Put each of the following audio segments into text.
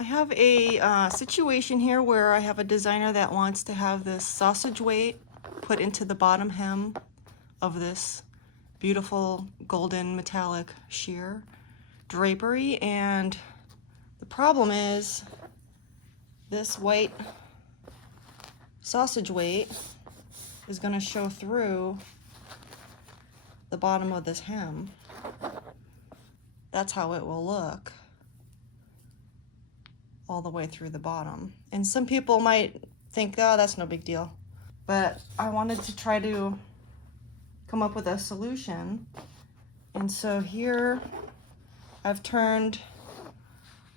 I have a situation here where I have a designer that wants to have this sausage weight put into the bottom hem of this beautiful golden metallic sheer drapery, and the problem is this white sausage weight is going to show through the bottom of this hem. That's how it will look all the way through the bottom. And some people might think, oh, that's no big deal. But I wanted to try to come up with a solution. And so here I've turned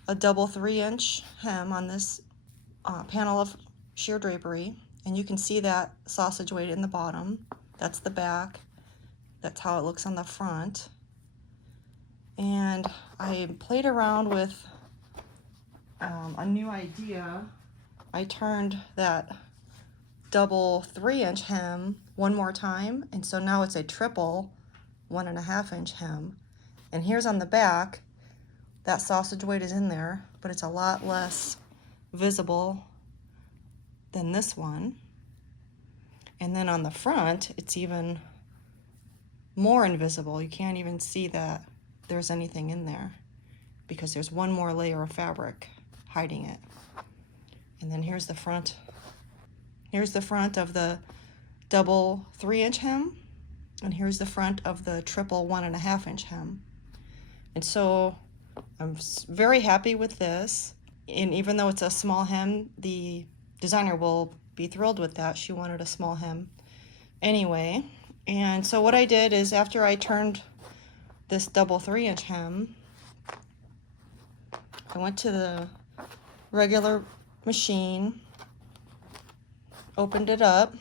a double 3-inch hem on this panel of sheer drapery. And you can see that sausage weight in the bottom. That's the back. That's how it looks on the front. And I played around with a new idea. I turned that double 3-inch hem one more time, and so now it's a triple 1.5-inch hem. And here's on the back, that sausage weight is in there, but it's a lot less visible than this one. And then on the front, it's even more invisible. You can't even see that there's anything in there because there's one more layer of fabric hiding it. And then here's the front. Here's the front of the double 3-inch hem, and here's the front of the triple 1.5-inch hem. And so I'm very happy with this. And even though it's a small hem, the designer will be thrilled with that. She wanted a small hem anyway. And so what I did is, after I turned this double 3-inch hem, I went to the regular machine, opened it up,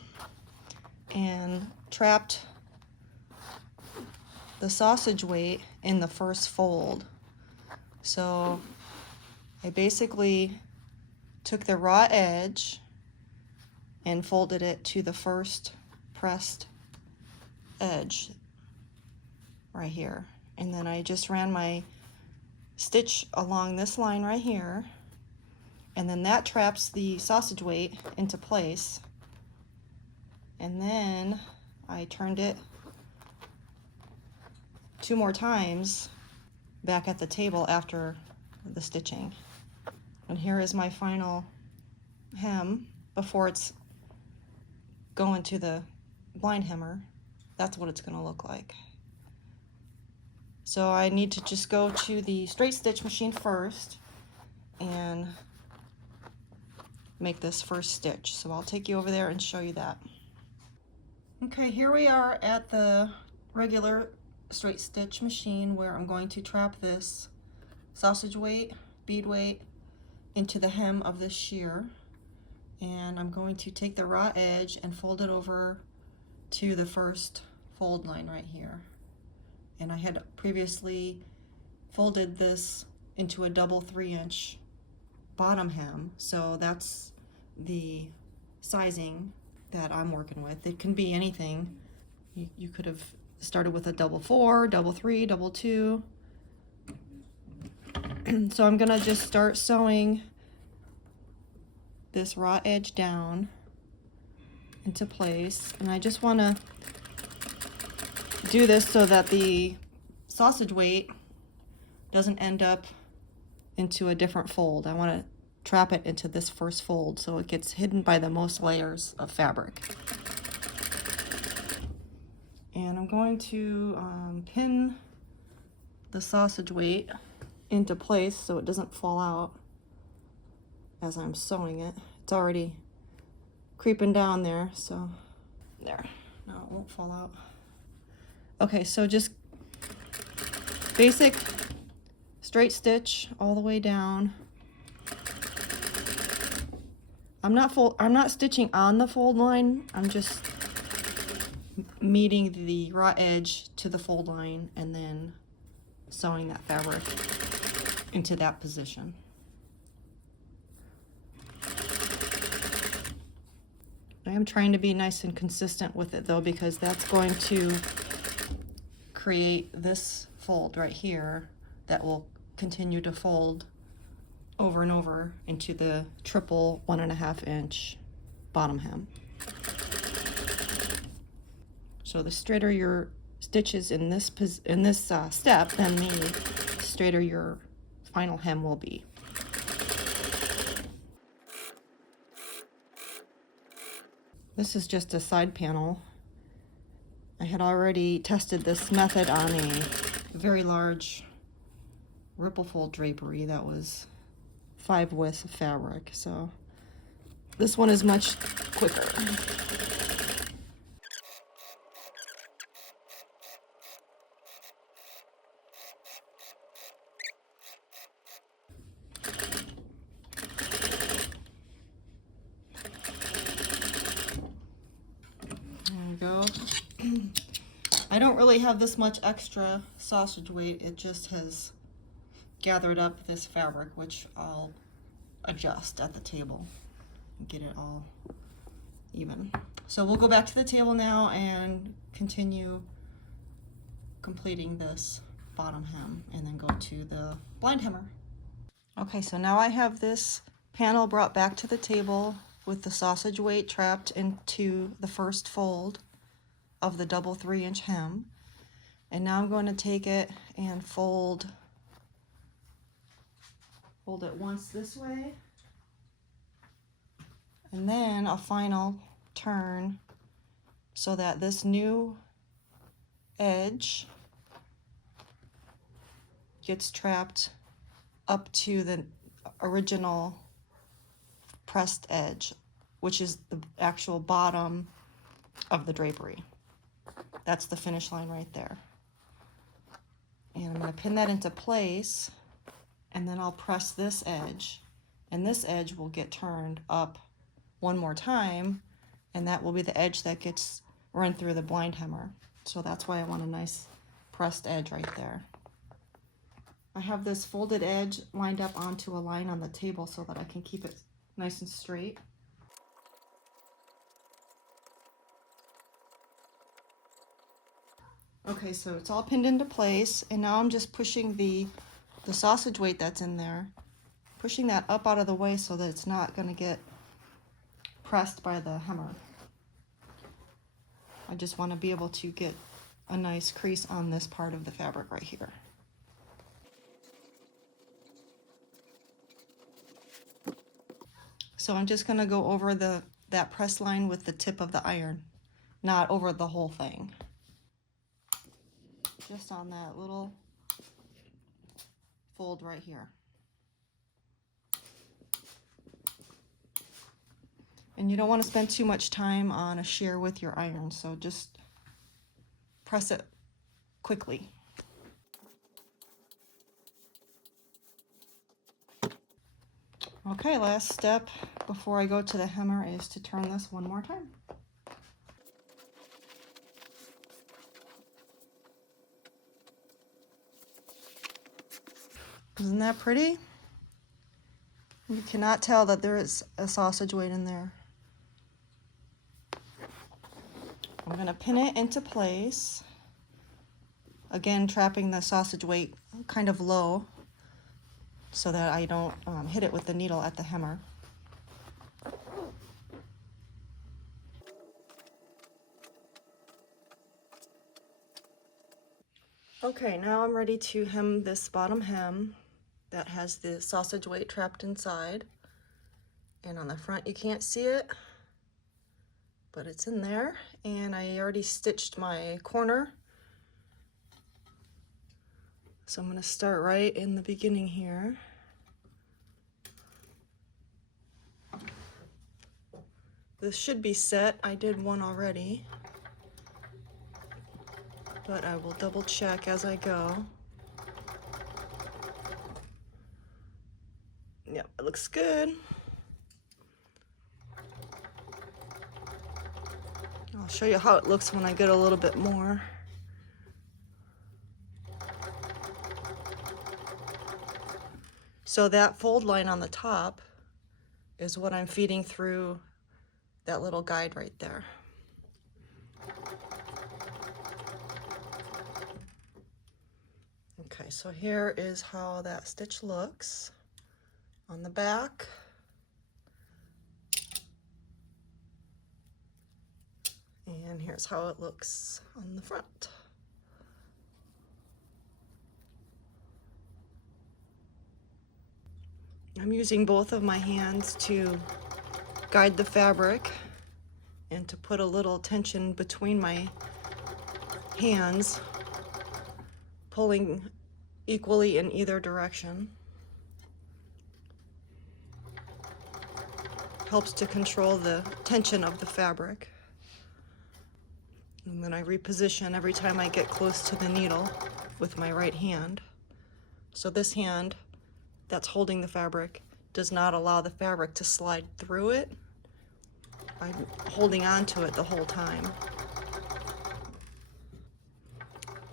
and trapped the sausage weight in the first fold. So I basically took the raw edge and folded it to the first pressed edge right here. And then I just ran my stitch along this line right here, and then that traps the sausage weight into place. And then I turned it 2 more times back at the table after the stitching. And here is my final hem before it's going to the blind hemmer. That's what it's going to look like. So I need to just go to the straight stitch machine first and make this first stitch. So I'll take you over there and show you that. Okay, here we are at the regular straight stitch machine where I'm going to trap this sausage weight, bead weight, into the hem of this sheer. And I'm going to take the raw edge and fold it over to the first fold line right here. And I had previously folded this into a double 3-inch bottom hem, so that's the sizing that I'm working with. It can be anything. You could have started with a double 4, double 3, double 2. So I'm gonna just start sewing this raw edge down into place, and I just want to do this so that the sausage weight doesn't end up into a different fold. I want to trap it into this first fold so it gets hidden by the most layers of fabric. And I'm going to pin the sausage weight into place so it doesn't fall out as I'm sewing it. It's already creeping down there, so there. No, it won't fall out. Okay, so just basic straight stitch all the way down. I'm not stitching on the fold line. I'm just meeting the raw edge to the fold line and then sewing that fabric into that position. I am trying to be nice and consistent with it though, because that's going to create this fold right here that will continue to fold over and over into the triple 1.5 inch bottom hem. So the straighter your stitches in this step, then the straighter your final hem will be. This is just a side panel. I had already tested this method on a very large Ripplefold Drapery that was 5 widths of fabric, so this one is much quicker. There we go. I don't really have this much extra sausage weight. It just has gathered up this fabric, which I'll adjust at the table and get it all even. So we'll go back to the table now and continue completing this bottom hem and then go to the blind hemmer. Okay, so now I have this panel brought back to the table with the sausage weight trapped into the first fold of the double 3-inch hem. And now I'm going to take it and fold it once this way, and then a final turn so that this new edge gets trapped up to the original pressed edge, which is the actual bottom of the drapery. That's the finish line right there. And I'm going to pin that into place, and then I'll press this edge, and this edge will get turned up one more time, and that will be the edge that gets run through the blind hemmer. So that's why I want a nice pressed edge right there. I have this folded edge lined up onto a line on the table so that I can keep it nice and straight. Okay, so it's all pinned into place, and now I'm just pushing the sausage weight that's in there, pushing that up out of the way so that it's not going to get pressed by the hammer. I just want to be able to get a nice crease on this part of the fabric right here. So I'm just going to go over that press line with the tip of the iron, not over the whole thing. Just on that little fold right here. And you don't want to spend too much time on a shear with your iron, so just press it quickly. Okay, last step before I go to the hammer is to turn this one more time. Isn't that pretty? You cannot tell that there is a sausage weight in there. I'm going to pin it into place. Again, trapping the sausage weight kind of low so that I don't hit it with the needle at the hammer. Okay, now I'm ready to hem this bottom hem that has the sausage weight trapped inside. And on the front you can't see it, but it's in there. And I already stitched my corner. So I'm going to start right in the beginning here. This should be set. I did one already, but I will double check as I go. Yep, it looks good. I'll show you how it looks when I get a little bit more. So that fold line on the top is what I'm feeding through that little guide right there. Okay, so here is how that stitch looks on the back. And here's how it looks on the front. I'm using both of my hands to guide the fabric and to put a little tension between my hands, pulling equally in either direction. Helps to control the tension of the fabric. And then I reposition every time I get close to the needle with my right hand. So this hand that's holding the fabric does not allow the fabric to slide through it. I'm holding on to it the whole time.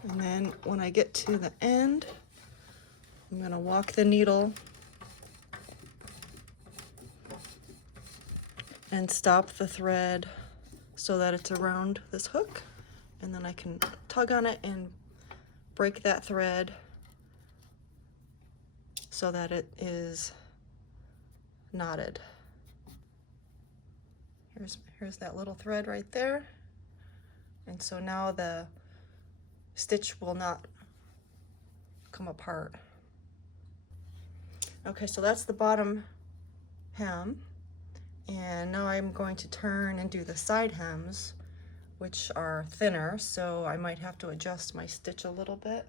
And then when I get to the end, I'm going to walk the needle and stop the thread so that it's around this hook, and then I can tug on it and break that thread so that it is knotted. Here's that little thread right there, and so now the stitch will not come apart. Okay, so that's the bottom hem, and now I'm going to turn and do the side hems, which are thinner, so I might have to adjust my stitch a little bit.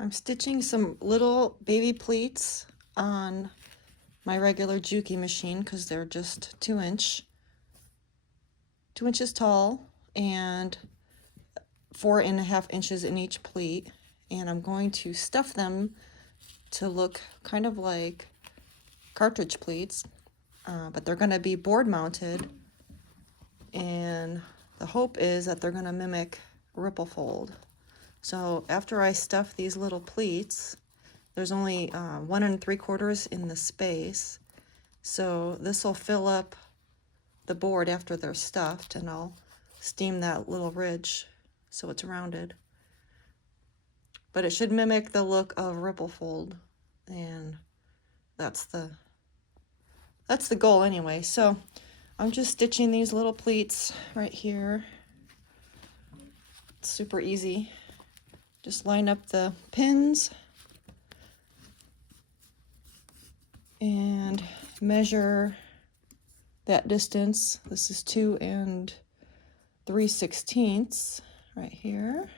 I'm stitching some little baby pleats on my regular Juki machine because they're just 2 inches tall and 4.5 inches in each pleat, and I'm going to stuff them to look kind of like cartridge pleats, but they're going to be board mounted, and the hope is that they're going to mimic Ripplefold. So after I stuff these little pleats, there's only 1 3/4 in the space, so this will fill up the board after they're stuffed, and I'll steam that little ridge so it's rounded. But it should mimic the look of Ripplefold, and that's the goal anyway. So I'm just stitching these little pleats right here. It's super easy. Just line up the pins and measure that distance. This is 2 3/16 right here.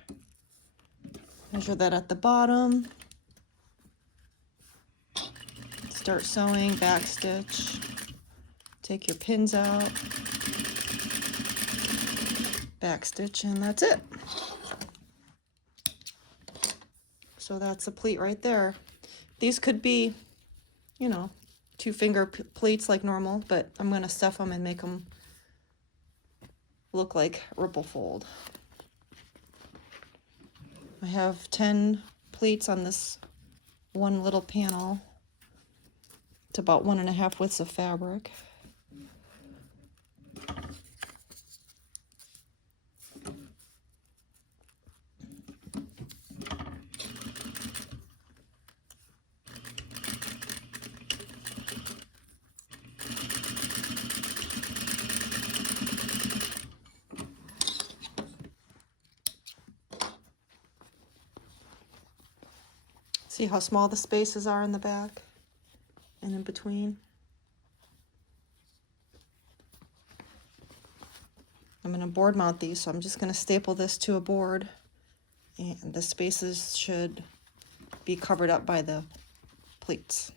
Measure that at the bottom. Start sewing, back stitch. Take your pins out, back stitch, and that's it. So that's a pleat right there. These could be, you know, 2-finger pleats like normal, but I'm going to stuff them and make them look like Ripplefold. I have 10 pleats on this one little panel. It's about 1.5 widths of fabric. See how small the spaces are in the back and in between? I'm going to board mount these, so I'm just going to staple this to a board, and the spaces should be covered up by the pleats.